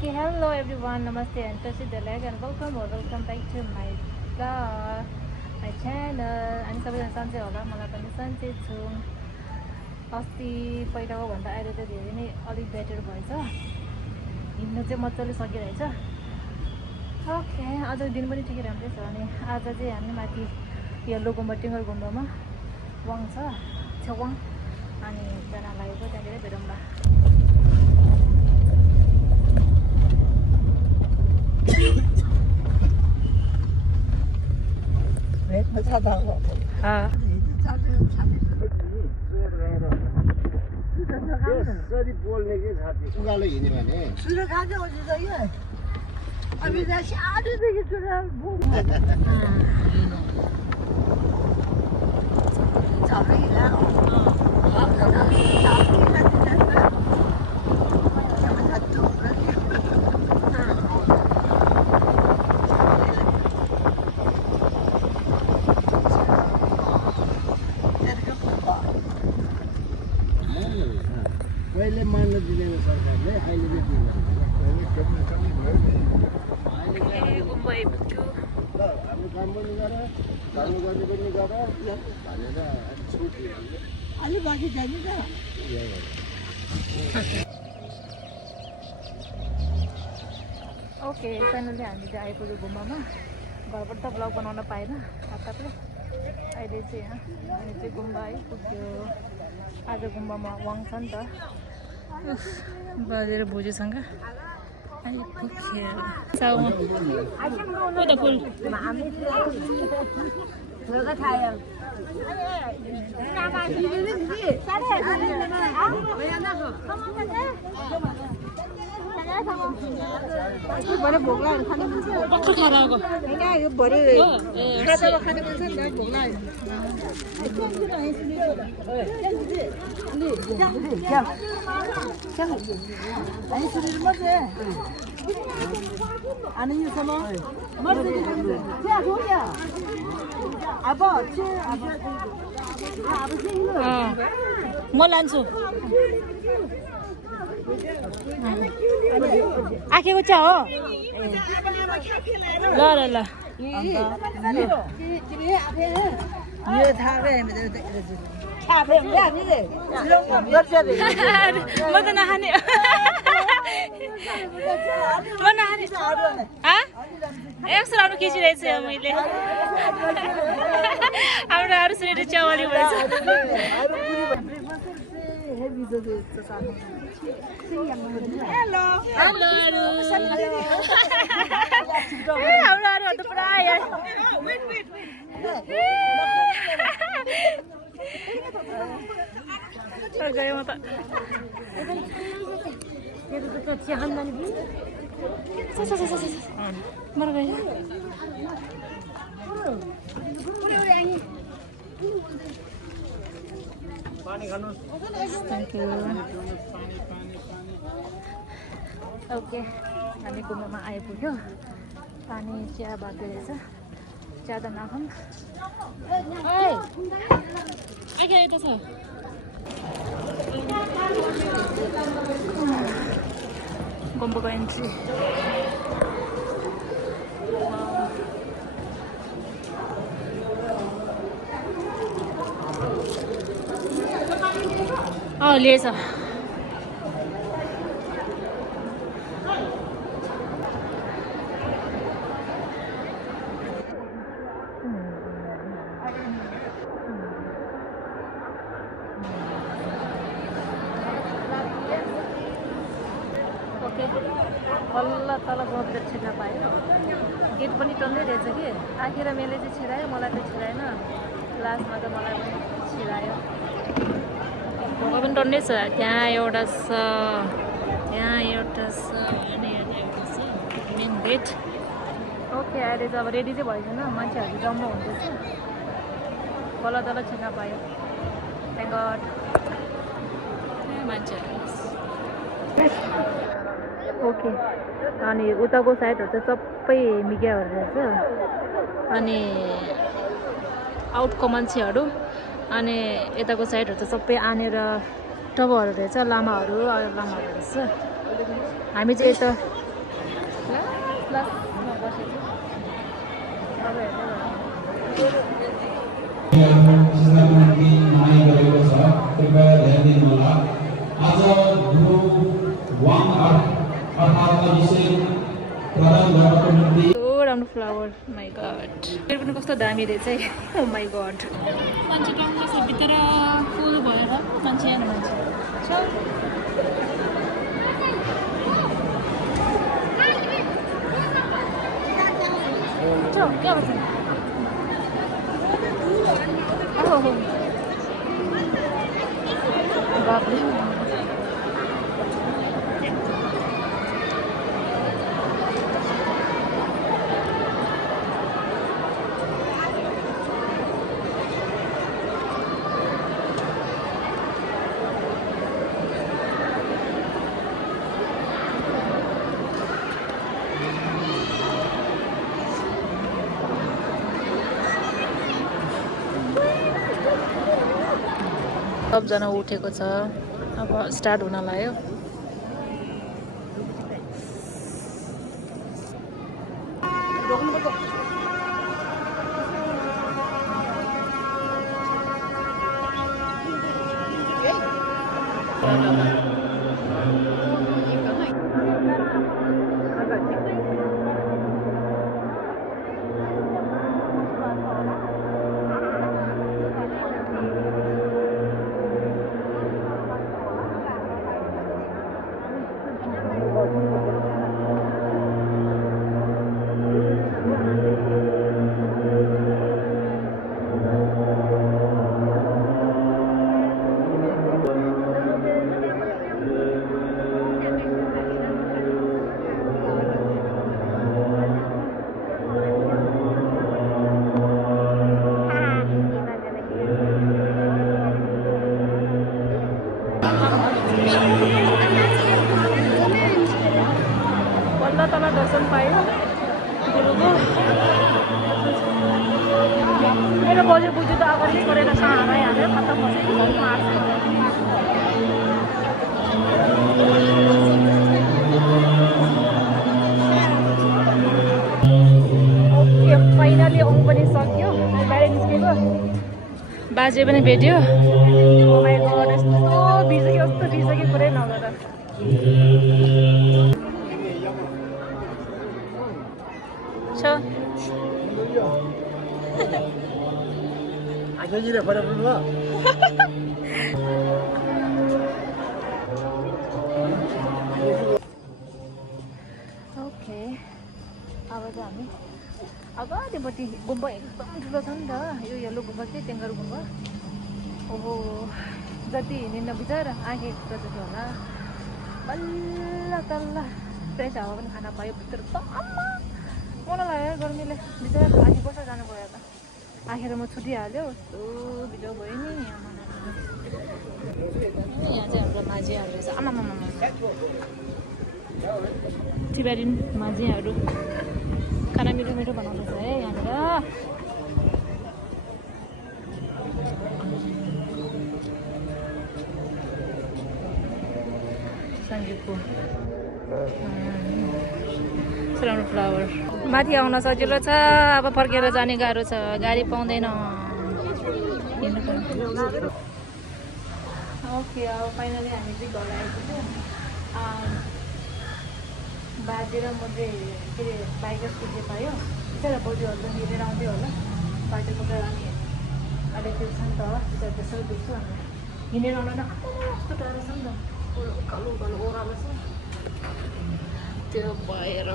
Okay, hello everyone, namaste and Tashidalag and welcome back to my vlog, my channel. I'm सबैजना सन्चै होला मलाई पनि सन्चै छु अस्ति पहिलाको भन्दा अहिले त धेरै नै अलि बेटर भएछ हिँड्नु चाहिँ मजाले सकिरहेछ ओके आज दिन पनि ठिकै राम्रै छ अनि आज चाहिँ हामी माथि येल्लो गुम्बा टिङ्गर गुम्बामा वाङ छ छेवाङ अनि जान लागेको त्यहाँनिर भेटौँला यसरी बोल्ने के साथी उकालो हिँड्यो भने सुरु खान्छ उसो यो अभी त साडोदेखि सुरु सबै हिला पहिले मान्न दिँदैन सरकारले अहिले चाहिँ दिँदैन हाम्रो काम पनि गर काम गर्ने पनि गर भनेर छुट अलि बाँकी छैन त ओके फाइनली हामी चाहिँ आइपुग्यो गुम्बामा घरबाट त ब्लग बनाउन पाएन हतारले अहिले चाहिँ हामी चाहिँ गुम्बा आइपुग्यो आज गुम्बामा वाङ छ नि त बाजेर बोजूसँग आइपुग्यो भरे भोग्ला खानु मन छ भर्खर खाएर आएको हैन यो भरे खाजामा खानु मन छ नि भोग्ला अनि यो सम म लान्छु आखेको छ हो ल ल ल यो थाहा म त नखाने म नखाने एक्स्ट्रा अरू खिचिरहेको छु मैले हाम्रो अरू सुनेर च्यावाली भएछ हेलो हाम्रो अरूहरू त पुरा गयो म त मर गयो थ्याङ्क यू ओके हामी गुम्बामा आइपुग्यो पानी चिया बाँकी रहेछ चिया त नखाऊँ यता छ गुम्बाको एन्ट्री लिएछ ओके बल्ल तल गएर छिर्न पायो गेट पनि टन्नै रहेछ कि आखिर मैले चाहिँ छिरायो मलाई त छिराएन लास्टमा त मलाई पनि छिरायो ढोका पनि टन्नै छ त्यहाँ एउटा छ त्यहाँ एउटा छ अनि एउटा छ मेन गेट ओके अहिले चाहिँ अब रेडी चाहिँ भइसकेन मान्छेहरू जम्मा हुँदैछ बल्ल तल छिर्न पायो थ्याङ्क गड मान्छेहरू ओके अनि उताको साइडहरू चाहिँ सबै मिडियाहरू रहेछ अनि आउटको मान्छेहरू अनि यताको साइडहरू चाहिँ सबै आनेर टबहरू रहेछ लामाहरू रहेछ हामी चाहिँ यता लास्टमा बसेको छु अब हेर्दै राम्रो फ्लावर माई गड यो पनि कस्तो दामी रहेछ है ओ माई गड मान्छे टङ्ग छ भित्र फुल भएर मान्छे आएन मान्छे क्या गर्छ बापले सबजना उठेको छ अब स्टार्ट हुन लाग्यो तल दर्शन पायो गुरुको मेरो बोजू बुजू त अगाडि गरेर साँमै हालेर खत्तम बसेको ओके फाइनली आउनु पनि सक्यो बाहिर निस्केको बाजे पनि भेट्यो माई गड यस्तो बिर्सक्यो कुरै नगर आजले फरक ल ओके अब चाहिँ हामी अगाडिपट्टि गुम्बा एकदम ठुलो छ नि त यो येल्लो गुम्बा चाहिँ टेङ्गर गुम्बा ओहो जति हिँड्न बिचरा आँखेको जति होला बल्ल तल्ल फ्रेस हावा पनि खान पायो भित्र मलाई लाग्यो गर्मीले बिचरा आँखी कसरी जानु पऱ्यो त आखेर म छुटिहाल्यो कस्तो भिडियो भयो नि यहाँ चाहिँ हाम्रो माझीहरू रहेछ आमामा टिबेटन माझीहरू खाना मिठो मिठो बनाउँदैछ है यहाँनिर सङ्गीतको राम्रो फ्लावर माथि आउन सजिलो छ अब फर्केर जाने गाह्रो छ गाडी पाउँदैन ओके अब फाइनली हामी चाहिँ घर आइपुग्यौँ बाजे र म चाहिँ के अरे बाइक स्कुटी पायो बिचरा बोजूहरू पनि हिँडेर आउँदै होला बाटो पक्रेर अनि अहिले त्यो छ नि त बिचरा त्यसो देख्छु हामी हिँडेर आउन कस्तो टाढो छ नि त कालो कालो ओह्रालो छ त्यो भएर